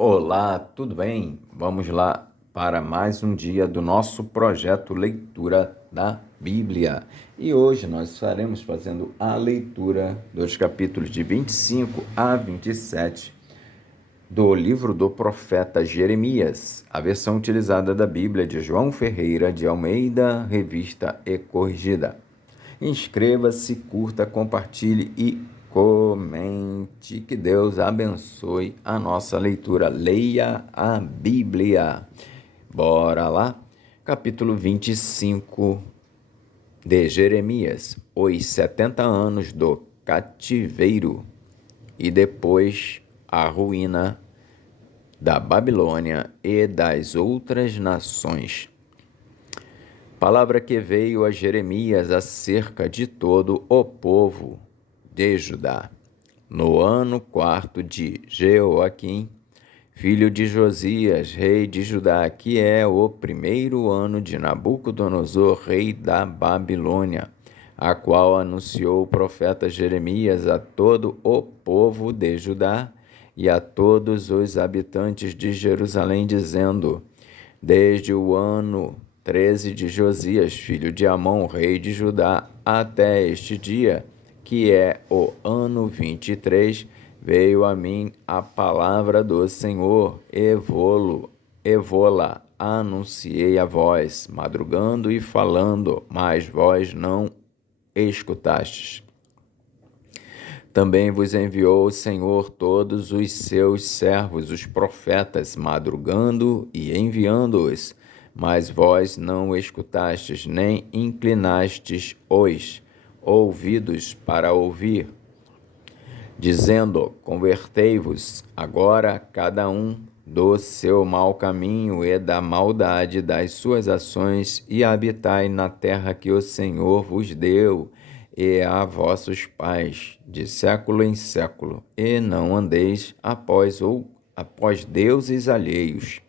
Olá, tudo bem? Vamos lá para mais um dia do nosso projeto Leitura da Bíblia. E hoje nós estaremos fazendo a leitura dos capítulos de 25 a 27 do livro do profeta Jeremias, a versão utilizada da Bíblia de João Ferreira de Almeida, revista e corrigida. Inscreva-se, curta, compartilhe e comente. Que Deus abençoe a nossa leitura. Leia a Bíblia. Bora lá? Capítulo 25 de Jeremias. Os 70 anos do cativeiro e depois a ruína da Babilônia e das outras nações. Palavra que veio a Jeremias acerca de todo o povo de Judá. No ano 4 de Jeoaquim, filho de Josias, rei de Judá, que é o primeiro ano de Nabucodonosor, rei da Babilônia, a qual anunciou o profeta Jeremias a todo o povo de Judá e a todos os habitantes de Jerusalém, dizendo: desde o ano 13 de Josias, filho de Amon, rei de Judá, até este dia, que é o ano 23, veio a mim a palavra do Senhor, e vô-la anunciei a vós, madrugando e falando, mas vós não escutastes. Também vos enviou o Senhor todos os seus servos, os profetas, madrugando e enviando-os, mas vós não escutastes, nem inclinastes os ouvidos para ouvir, dizendo: convertei-vos agora cada um do seu mau caminho e da maldade das suas ações, e habitai na terra que o Senhor vos deu e a vossos pais, de século em século, e não andeis após deuses alheios,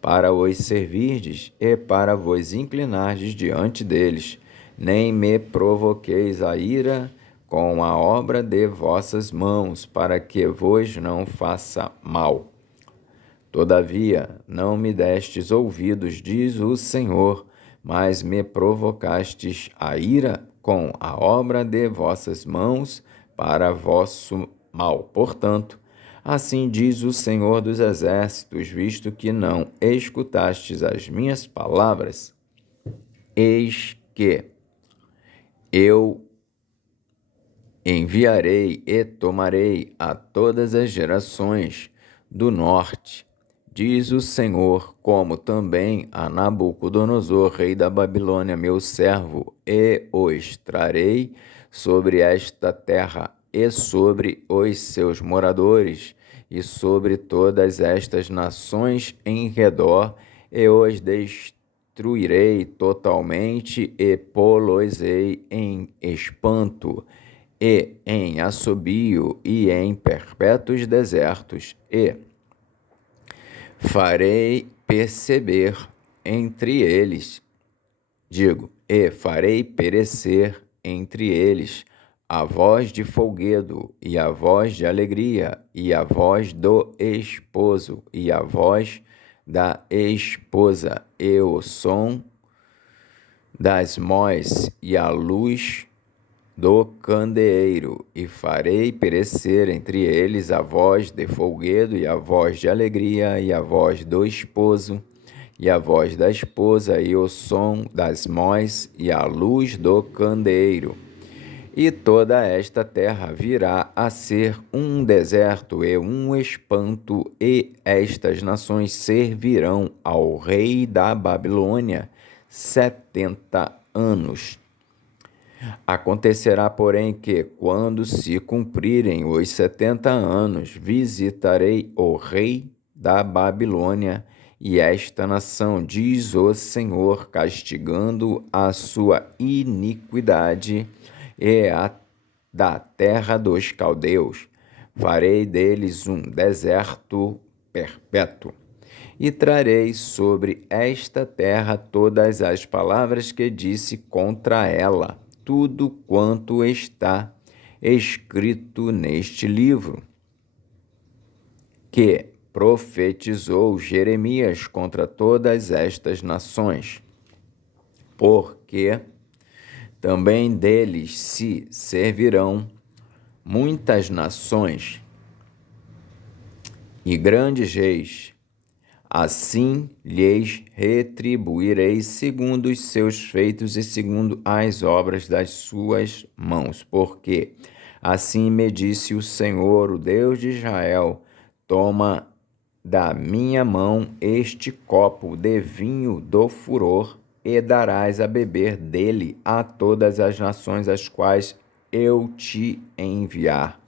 para os servirdes e para vos inclinardes diante deles, nem me provoqueis a ira com a obra de vossas mãos, para que vos não faça mal. Todavia, não me destes ouvidos, diz o Senhor, mas me provocastes a ira com a obra de vossas mãos para vosso mal. Portanto, assim diz o Senhor dos Exércitos, visto que não escutastes as minhas palavras, eis que eu enviarei e tomarei a todas as gerações do norte, diz o Senhor, como também a Nabucodonosor, rei da Babilônia, meu servo, e os trarei sobre esta terra e sobre os seus moradores, e sobre todas estas nações em redor, e os destruirei totalmente, e pô-los-ei em espanto, e em assobio, e em perpétuos desertos, e farei perceber entre eles, e farei perecer entre eles a voz de folguedo, e a voz de alegria, e a voz do esposo, e a voz da esposa, e o som das móis, e a luz do candeeiro, e farei perecer entre eles a voz de folguedo, e a voz de alegria, e a voz do esposo, e a voz da esposa, e o som das móis, e a luz do candeeiro. E toda esta terra virá a ser um deserto e um espanto, e estas nações servirão ao rei da Babilônia 70 anos. Acontecerá, porém, que, quando se cumprirem os 70 anos, visitarei o rei da Babilônia e esta nação, diz o Senhor, castigando a sua iniquidade e a da terra dos caldeus. Farei deles um deserto perpétuo. E trarei sobre esta terra todas as palavras que disse contra ela, tudo quanto está escrito neste livro, que profetizou Jeremias contra todas estas nações, porque também deles se servirão muitas nações e grandes reis. Assim lhes retribuirei segundo os seus feitos e segundo as obras das suas mãos, porque assim me disse o Senhor, o Deus de Israel: toma da minha mão este copo de vinho do furor e darás a beber dele a todas as nações as quais eu te enviar,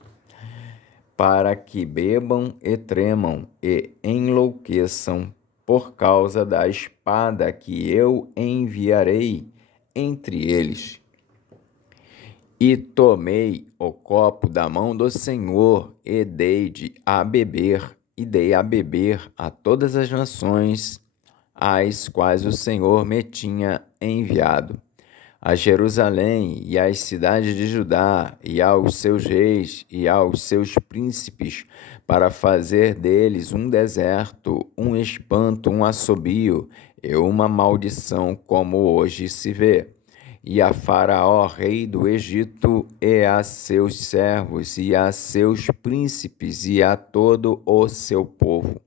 para que bebam e tremam e enlouqueçam por causa da espada que eu enviarei entre eles. E tomei o copo da mão do Senhor e dei a beber a todas as nações às quais o Senhor me tinha enviado, a Jerusalém e às cidades de Judá, e aos seus reis e aos seus príncipes, para fazer deles um deserto, um espanto, um assobio e uma maldição, como hoje se vê. E a Faraó, rei do Egito, e a seus servos, e a seus príncipes, e a todo o seu povo,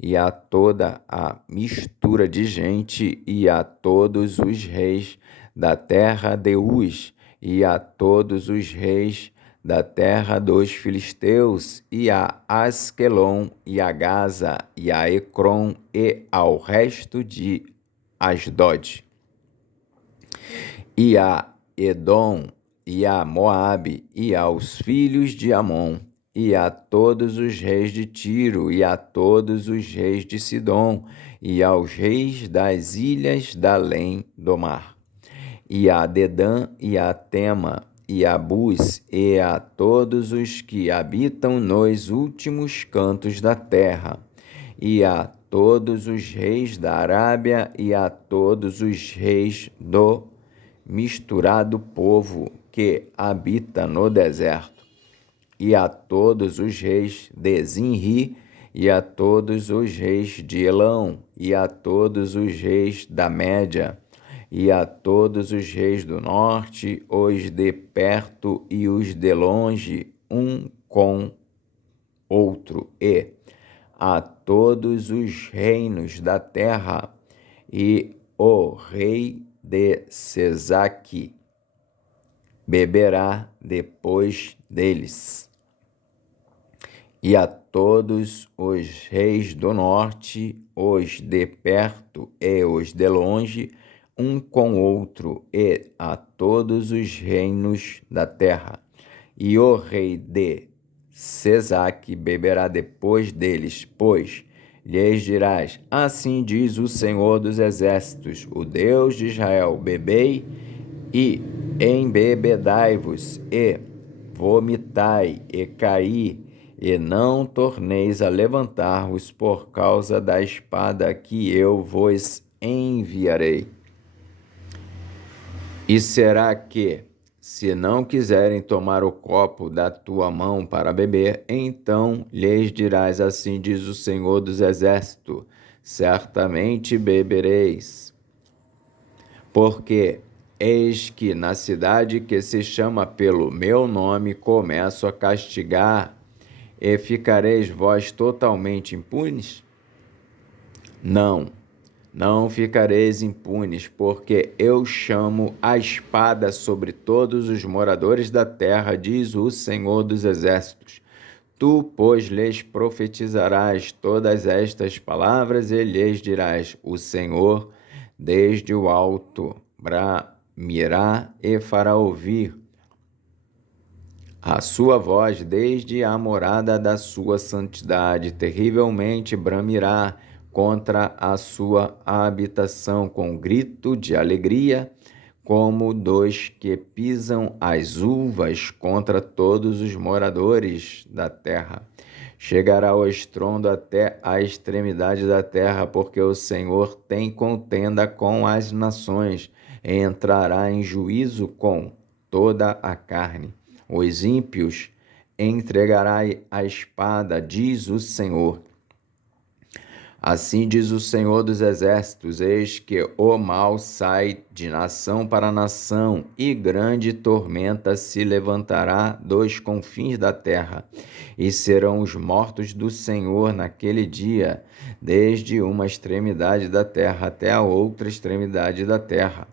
e a toda a mistura de gente, e a todos os reis da terra de Uz, e a todos os reis da terra dos filisteus, e a Asquelon, e a Gaza, e a Ecrom, e ao resto de Asdod, e a Edom, e a Moabe, e aos filhos de Amon, e a todos os reis de Tiro, e a todos os reis de Sidom, e aos reis das ilhas da além do mar, e a Dedã, e a Tema, e a Bus, e a todos os que habitam nos últimos cantos da terra, e a todos os reis da Arábia, e a todos os reis do misturado povo que habita no deserto, e a todos os reis de Zinri, e a todos os reis de Elão, e a todos os reis da Média, e a todos os reis do norte, os de perto e os de longe, um com outro, e a todos os reinos da terra, e o rei de Sesaque beberá depois deles. E a todos os reis do norte, os de perto e os de longe, um com outro, e a todos os reinos da terra. E o rei de Sesaque beberá depois deles, pois lhes dirás: assim diz o Senhor dos Exércitos, o Deus de Israel: bebei e embebedai-vos, e vomitai, e caí, e não torneis a levantar-vos por causa da espada que eu vos enviarei. E será que, se não quiserem tomar o copo da tua mão para beber, então lhes dirás: assim diz o Senhor dos Exércitos: certamente bebereis. Porque eis que na cidade que se chama pelo meu nome começo a castigar, e ficareis vós totalmente impunes? Não ficareis impunes, porque eu chamo a espada sobre todos os moradores da terra, diz o Senhor dos Exércitos. Tu, pois, lhes profetizarás todas estas palavras e lhes dirás: o Senhor, desde o alto, bramirá e fará ouvir a sua voz desde a morada da sua santidade, terrivelmente bramirá contra a sua habitação com grito de alegria, como dos que pisam as uvas contra todos os moradores da terra. Chegará o estrondo até a extremidade da terra, porque o Senhor tem contenda com as nações, e entrará em juízo com toda a carne. Os ímpios entregará a espada, diz o Senhor, Assim diz o Senhor dos Exércitos: eis que o mal sai de nação para nação, e grande tormenta se levantará dos confins da terra, e serão os mortos do Senhor naquele dia, desde uma extremidade da terra até a outra extremidade da terra.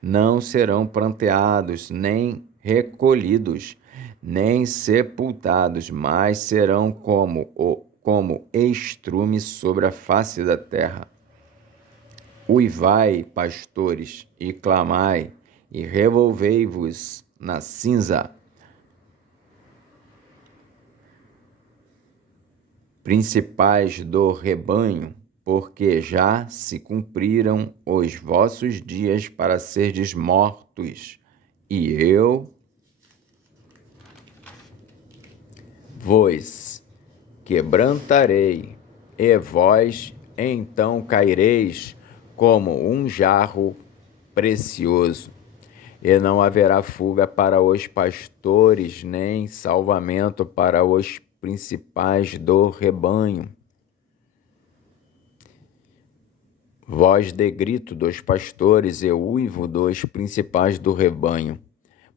Não serão pranteados, nem recolhidos, nem sepultados, mas serão como estrume sobre a face da terra. Uivai, pastores, e clamai, e revolvei-vos na cinza. Principais do rebanho, porque já se cumpriram os vossos dias para serdes mortos, e eu vos quebrantarei, e vós então caireis como um jarro precioso. E não haverá fuga para os pastores, nem salvamento para os principais do rebanho. Voz de grito dos pastores e uivo dos principais do rebanho,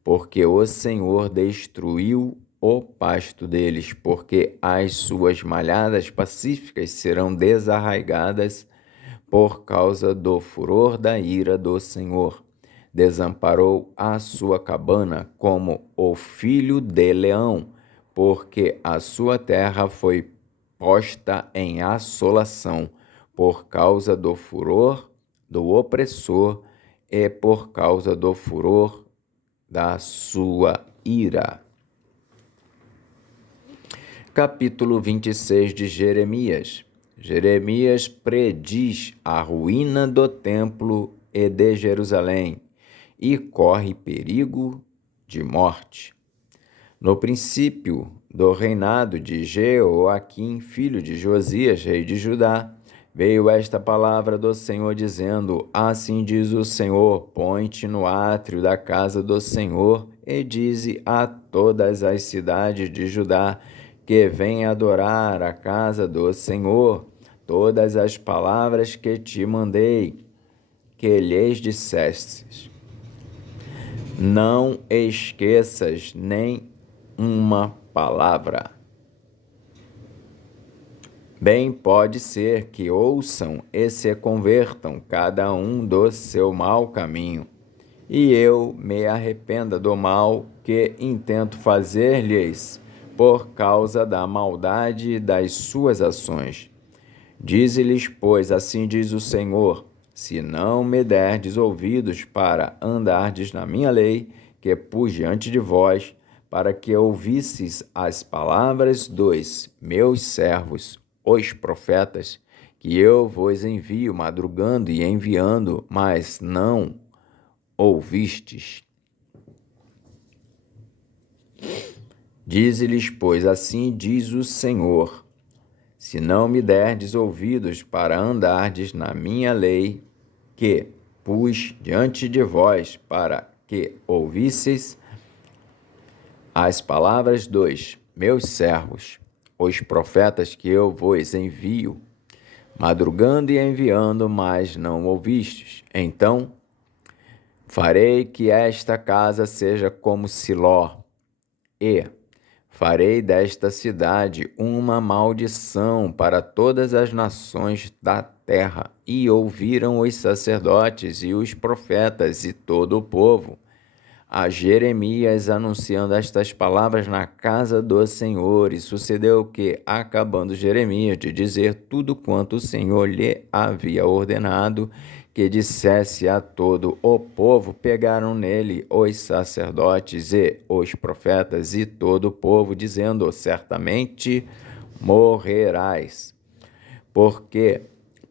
porque o Senhor destruiu o pasto deles, porque as suas malhadas pacíficas serão desarraigadas por causa do furor da ira do Senhor. Desamparou a sua cabana como o filho de leão, porque a sua terra foi posta em assolação por causa do furor do opressor e por causa do furor da sua ira. Capítulo 26 de Jeremias. Jeremias prediz a ruína do templo e de Jerusalém e corre perigo de morte. No princípio do reinado de Jeoaquim, filho de Josias, rei de Judá, veio esta palavra do Senhor, dizendo: assim diz o Senhor, põe-te no átrio da casa do Senhor e dize a todas as cidades de Judá que vêm adorar a casa do Senhor todas as palavras que te mandei, que lhes dissestes. Não esqueças nem uma palavra. Bem pode ser que ouçam e se convertam, cada um do seu mau caminho, e eu me arrependa do mal que intento fazer-lhes por causa da maldade das suas ações. Dize-lhes, pois, assim diz o Senhor: se não me derdes ouvidos para andardes na minha lei, que pus diante de vós, para que ouvisseis as palavras dos meus servos, os profetas, que eu vos envio madrugando e enviando, mas não ouvistes. Dize-lhes, pois, assim diz o Senhor: se não me derdes ouvidos para andardes na minha lei, que pus diante de vós, para que ouvisseis as palavras dos meus servos, os profetas que eu vos envio, madrugando e enviando, mas não ouvistes, então farei que esta casa seja como Siló, e farei desta cidade uma maldição para todas as nações da terra. E ouviram os sacerdotes e os profetas e todo o povo a Jeremias anunciando estas palavras na casa do Senhor. E sucedeu que, acabando Jeremias de dizer tudo quanto o Senhor lhe havia ordenado que dissesse a todo o povo, pegaram nele os sacerdotes e os profetas e todo o povo, dizendo: certamente morrerás, porque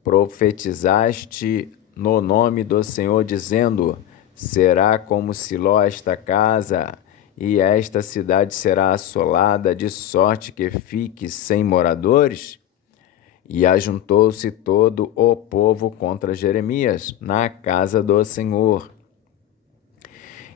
profetizaste no nome do Senhor, dizendo: será como Siló esta casa, e esta cidade será assolada, de sorte que fique sem moradores? E ajuntou-se todo o povo contra Jeremias na casa do Senhor.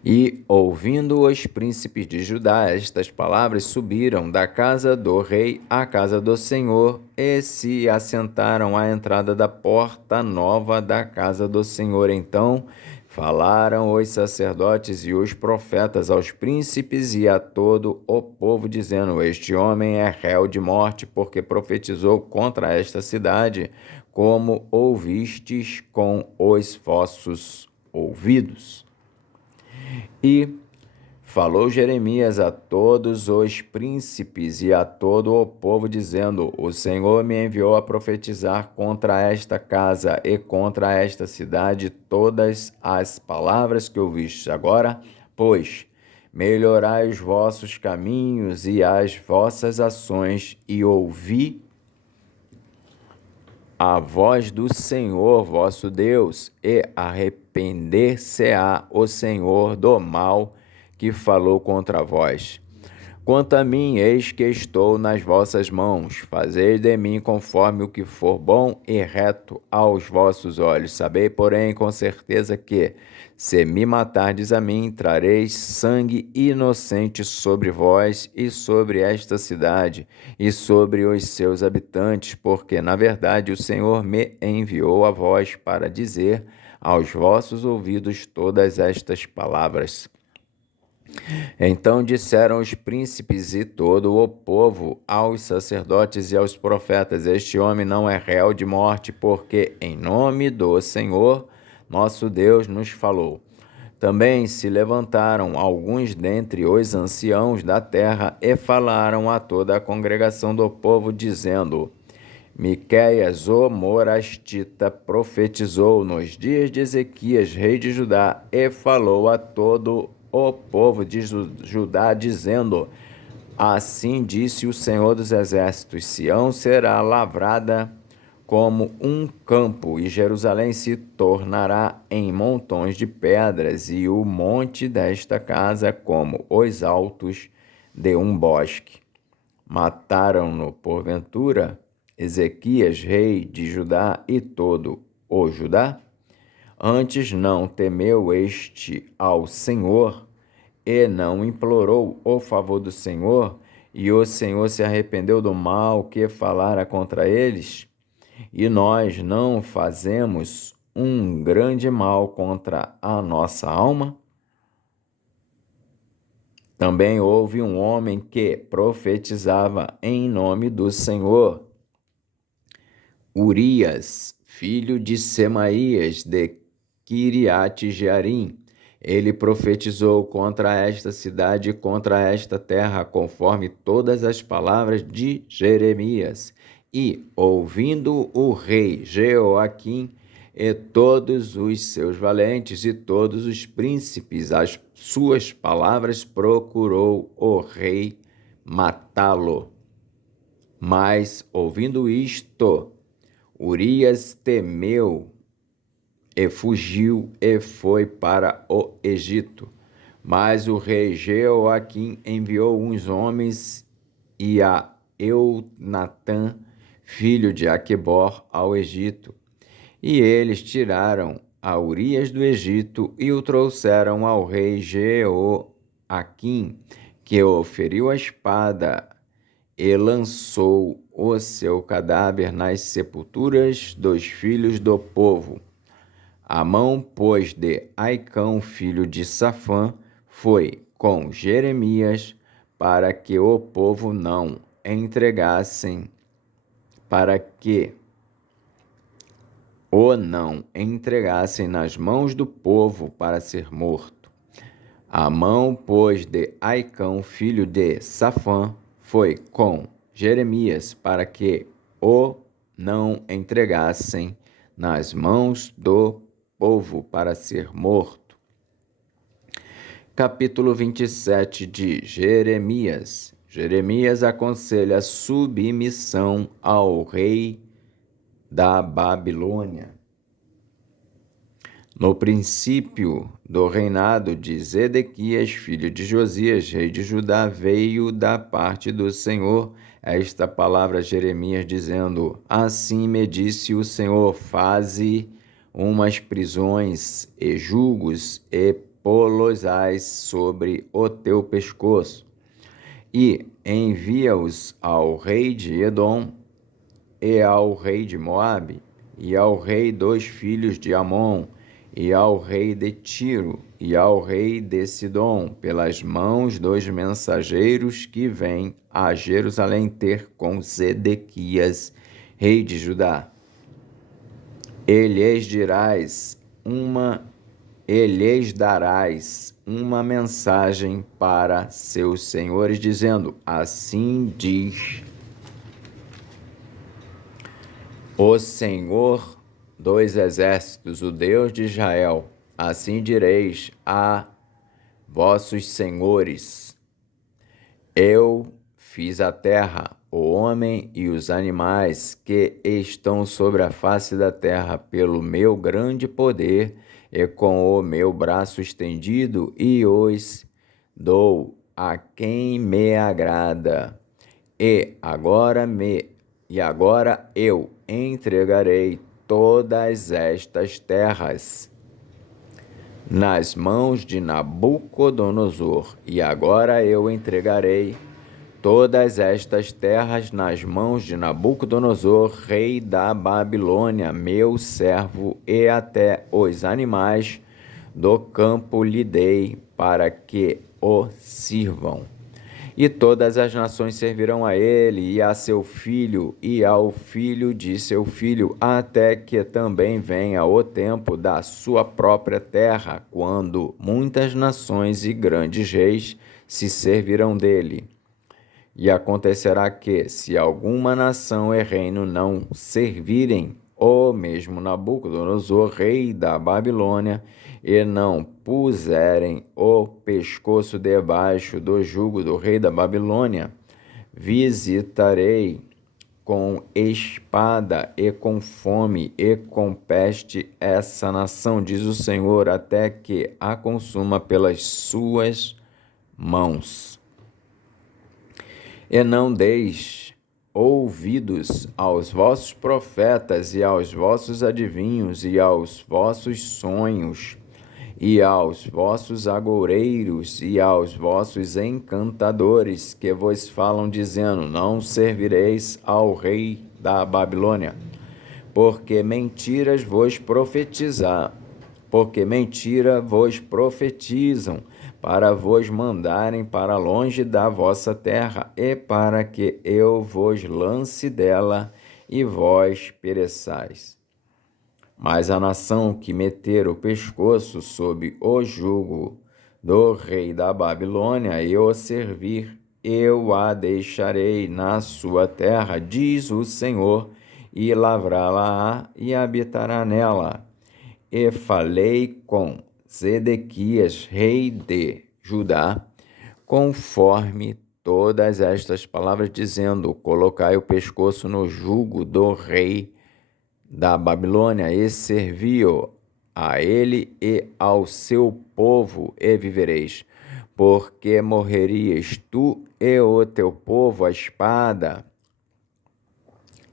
E, ouvindo os príncipes de Judá estas palavras, subiram da casa do rei à casa do Senhor e se assentaram à entrada da porta nova da casa do Senhor. Então falaram os sacerdotes e os profetas aos príncipes e a todo o povo, dizendo: Este homem é réu de morte, porque profetizou contra esta cidade, como ouvistes com os vossos ouvidos. E falou Jeremias a todos os príncipes e a todo o povo, dizendo: O Senhor me enviou a profetizar contra esta casa e contra esta cidade todas as palavras que ouvistes agora, pois melhorai os vossos caminhos e as vossas ações, e ouvi a voz do Senhor vosso Deus, e arrepender-se-á o Senhor do mal que falou contra vós. Quanto a mim, eis que estou nas vossas mãos. Fazei de mim conforme o que for bom e reto aos vossos olhos. Sabei, porém, com certeza que, se me matardes a mim, trareis sangue inocente sobre vós e sobre esta cidade e sobre os seus habitantes, porque, na verdade, o Senhor me enviou a vós para dizer aos vossos ouvidos todas estas palavras. Então disseram os príncipes e todo o povo aos sacerdotes e aos profetas: Este homem não é réu de morte, porque em nome do Senhor nosso Deus nos falou. Também se levantaram alguns dentre os anciãos da terra e falaram a toda a congregação do povo, dizendo: Miqueias, o morastita, profetizou nos dias de Ezequias, rei de Judá, e falou a todo o povo de Judá, dizendo: Assim disse o Senhor dos Exércitos: Sião será lavrada como um campo, e Jerusalém se tornará em montões de pedras, e o monte desta casa como os altos de um bosque. Mataram-no, porventura, Ezequias, rei de Judá, e todo o Judá? Antes não temeu este ao Senhor, e não implorou o favor do Senhor, e o Senhor se arrependeu do mal que falara contra eles? E nós não fazemos um grande mal contra a nossa alma? Também houve um homem que profetizava em nome do Senhor, Urias, filho de Semaías, de Quiriate-Jearim. Ele profetizou contra esta cidade e contra esta terra, conforme todas as palavras de Jeremias. E, ouvindo o rei Jeoaquim e todos os seus valentes e todos os príncipes as suas palavras, procurou o rei matá-lo. Mas, ouvindo isto, Urias temeu e fugiu e foi para o Egito. Mas o rei Jeoaquim enviou uns homens e a Eunatã, filho de Aquebor, ao Egito. E eles tiraram a Urias do Egito e o trouxeram ao rei Jeoaquim, que o feriu a espada e lançou o seu cadáver nas sepulturas dos filhos do povo. A mão, pois, de Aicão, filho de Safã, foi com Jeremias, para que o povo não entregassem, para que o não entregassem nas mãos do povo para ser morto. A mão, pois, de Aicão, filho de Safã, foi com Jeremias, para que o não entregassem nas mãos do povo para ser morto. Capítulo 27 de Jeremias. Jeremias aconselha submissão ao rei da Babilônia. No princípio do reinado de Zedequias, filho de Josias, rei de Judá, veio da parte do Senhor esta palavra a Jeremias, dizendo: Assim me disse o Senhor, faze umas prisões e julgos e pô-los-ás sobre o teu pescoço, e envia-os ao rei de Edom, e ao rei de Moabe, e ao rei dos filhos de Amon, e ao rei de Tiro, e ao rei de Sidom, pelas mãos dos mensageiros que vêm a Jerusalém ter com Zedequias, rei de Judá. E lhes darás uma mensagem para seus senhores, dizendo: assim diz o Senhor dos exércitos, o Deus de Israel, assim direis a vossos senhores: eu fiz a terra, o homem e os animais que estão sobre a face da terra pelo meu grande poder e com o meu braço estendido, e os dou a quem me agrada. E agora eu entregarei todas estas terras nas mãos de Nabucodonosor. E agora eu entregarei todas estas terras nas mãos de Nabucodonosor, rei da Babilônia, meu servo, e até os animais do campo lhe dei para que o sirvam. E todas as nações servirão a ele, e a seu filho, e ao filho de seu filho, até que também venha o tempo da sua própria terra, quando muitas nações e grandes reis se servirão dele. E acontecerá que, se alguma nação e reino não servirem o mesmo Nabucodonosor, rei da Babilônia, e não puserem o pescoço debaixo do jugo do rei da Babilônia, visitarei com espada e com fome e com peste essa nação, diz o Senhor, até que a consuma pelas suas mãos. E não deis ouvidos aos vossos profetas e aos vossos adivinhos e aos vossos sonhos e aos vossos agoureiros e aos vossos encantadores que vos falam dizendo: não servireis ao rei da Babilônia, porque mentira vos profetizam para vos mandarem para longe da vossa terra, e para que eu vos lance dela e vós pereçais. Mas a nação que meter o pescoço sob o jugo do rei da Babilônia e o servir, eu a deixarei na sua terra, diz o Senhor, e lavrá-la-á e habitará nela. E falei com Zedequias, rei de Judá, conforme todas estas palavras, dizendo: colocai o pescoço no jugo do rei da Babilônia, e servi-o a ele e ao seu povo, e vivereis, porque morrerias tu e o teu povo a espada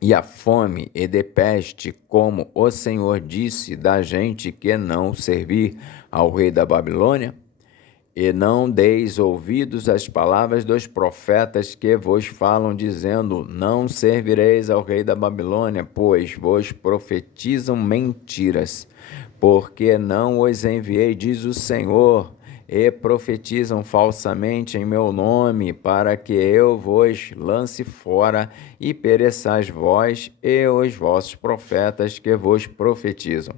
e a fome e de peste, como o Senhor disse da gente que não servir ao rei da Babilônia. E não deis ouvidos às palavras dos profetas que vos falam, dizendo: não servireis ao rei da Babilônia, pois vos profetizam mentiras, porque não os enviei, diz o Senhor, e profetizam falsamente em meu nome, para que eu vos lance fora e pereçais vós e os vossos profetas que vos profetizam.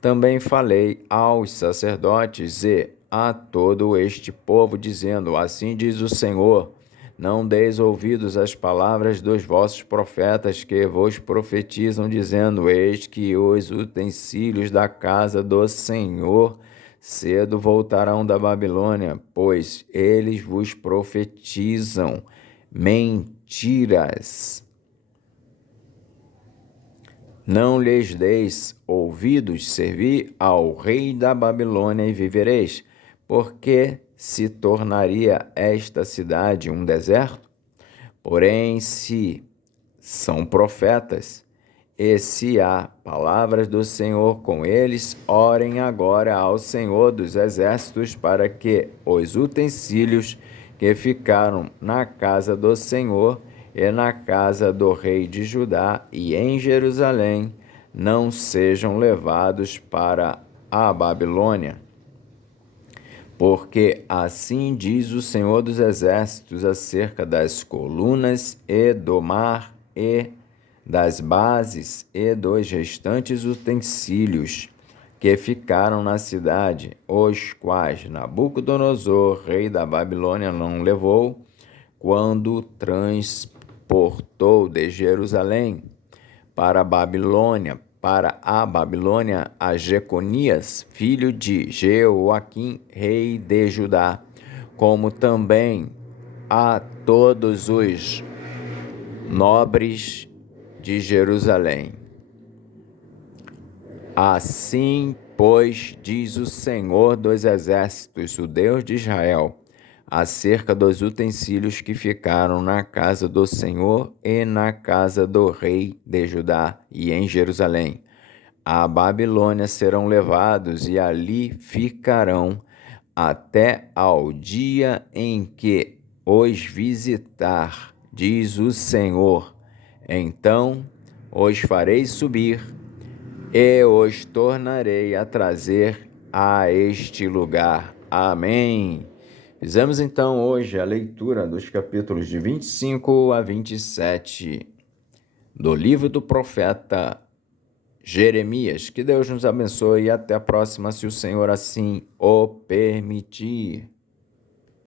Também falei aos sacerdotes e a todo este povo, dizendo: assim diz o Senhor, não deis ouvidos às palavras dos vossos profetas que vos profetizam, dizendo: eis que os utensílios da casa do Senhor cedo voltarão da Babilônia, pois eles vos profetizam mentiras. Não lhes deis ouvidos, servi ao rei da Babilônia e vivereis, porque se tornaria esta cidade um deserto? Porém, se são profetas E se há palavras do Senhor com eles, orem agora ao Senhor dos Exércitos para que os utensílios que ficaram na casa do Senhor e na casa do rei de Judá e em Jerusalém não sejam levados para a Babilônia. Porque assim diz o Senhor dos Exércitos acerca das colunas e do mar e das bases e dos restantes utensílios que ficaram na cidade, os quais Nabucodonosor, rei da Babilônia, não levou, quando transportou de Jerusalém para a Babilônia, a Jeconias, filho de Jeoaquim, rei de Judá, como também a todos os nobres de Jerusalém. Assim, pois, diz o Senhor dos Exércitos, o Deus de Israel, acerca dos utensílios que ficaram na casa do Senhor e na casa do rei de Judá e em Jerusalém. A Babilônia serão levados e ali ficarão até ao dia em que os visitar, diz o Senhor. Então os farei subir e os tornarei a trazer a este lugar. Amém. Fizemos então hoje a leitura dos capítulos de 25 a 27 do livro do profeta Jeremias. Que Deus nos abençoe e até a próxima, se o Senhor assim o permitir.